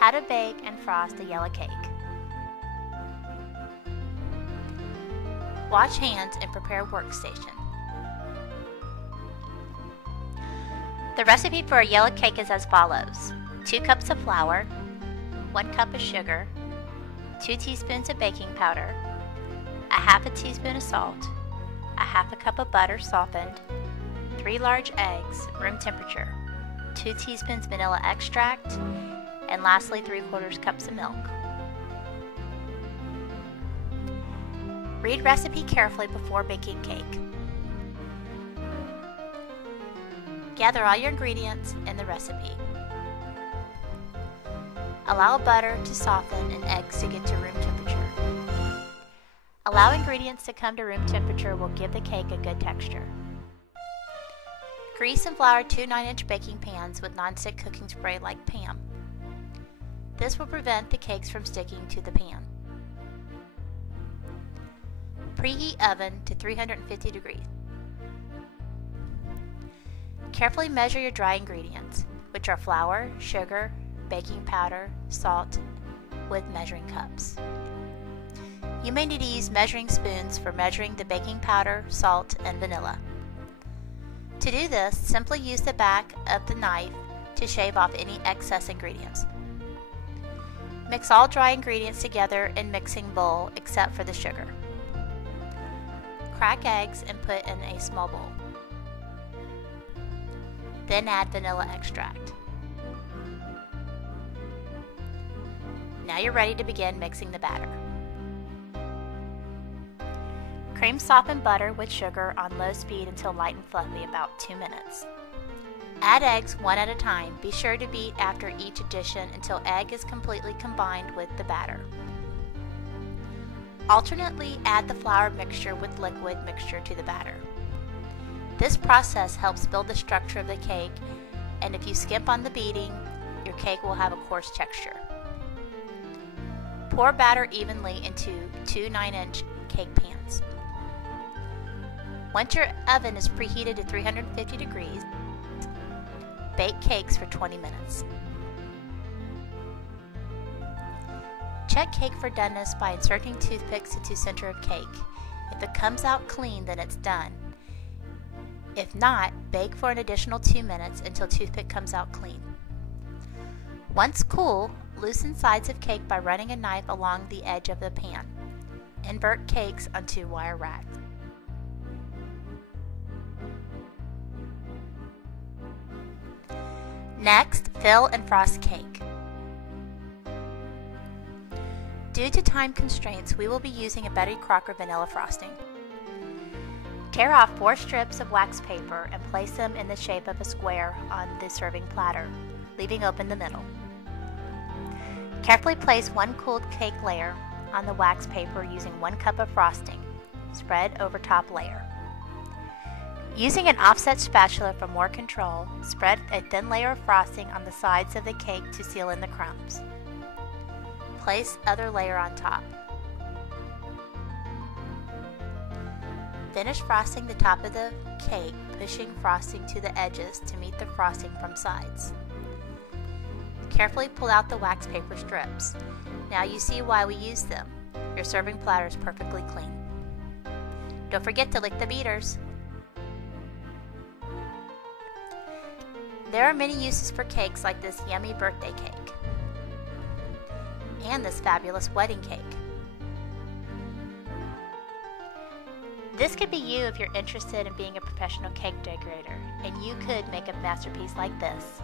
How to bake and frost a yellow cake. Wash hands and prepare workstation. The recipe for a yellow cake is as follows: 2 cups of flour, 1 cup of sugar, 2 teaspoons of baking powder, a half a teaspoon of salt, a half a cup of butter softened, 3 large eggs, room temperature, 2 teaspoons vanilla extract, and lastly 3/4 cups of milk. Read recipe carefully before baking cake. Gather all your ingredients in the recipe. Allow butter to soften and eggs to get to room temperature. Allow ingredients to come to room temperature will give the cake a good texture. Grease and flour 2 9-inch baking pans with nonstick cooking spray like Pam. This will prevent the cakes from sticking to the pan. Preheat oven to 350 degrees. Carefully measure your dry ingredients, which are flour, sugar, baking powder, salt, with measuring cups. You may need to use measuring spoons for measuring the baking powder, salt, and vanilla. To do this, simply use the back of the knife to shave off any excess ingredients. Mix all dry ingredients together in mixing bowl except for the sugar. Crack eggs and put in a small bowl. Then add vanilla extract. Now you're ready to begin mixing the batter. Cream softened butter with sugar on low speed until light and fluffy, about 2 minutes. Add eggs one at a time. Be sure to beat after each addition until egg is completely combined with the batter. Alternately add the flour mixture with liquid mixture to the batter. This process helps build the structure of the cake, and if you skip on the beating, your cake will have a coarse texture. Pour batter evenly into 2 9-inch cake pans. Once your oven is preheated to 350 degrees, bake cakes for 20 minutes. Check cake for doneness by inserting toothpicks into center of cake. If it comes out clean, then it's done. If not, bake for an additional 2 minutes until toothpick comes out clean. Once cool, loosen sides of cake by running a knife along the edge of the pan. Invert cakes onto wire racks. Next, fill and frost cake. Due to time constraints, we will be using a Betty Crocker vanilla frosting. Tear off 4 strips of wax paper and place them in the shape of a square on the serving platter, leaving open the middle. Carefully place 1 cooled cake layer on the wax paper using 1 cup of frosting. Spread over top layer. Using an offset spatula for more control, spread a thin layer of frosting on the sides of the cake to seal in the crumbs. Place other layer on top. Finish frosting the top of the cake, pushing frosting to the edges to meet the frosting from sides. Carefully pull out the wax paper strips. Now you see why we use them. Your serving platter is perfectly clean. Don't forget to lick the beaters. There are many uses for cakes like this yummy birthday cake and this fabulous wedding cake. This could be you if you're interested in being a professional cake decorator, and you could make a masterpiece like this.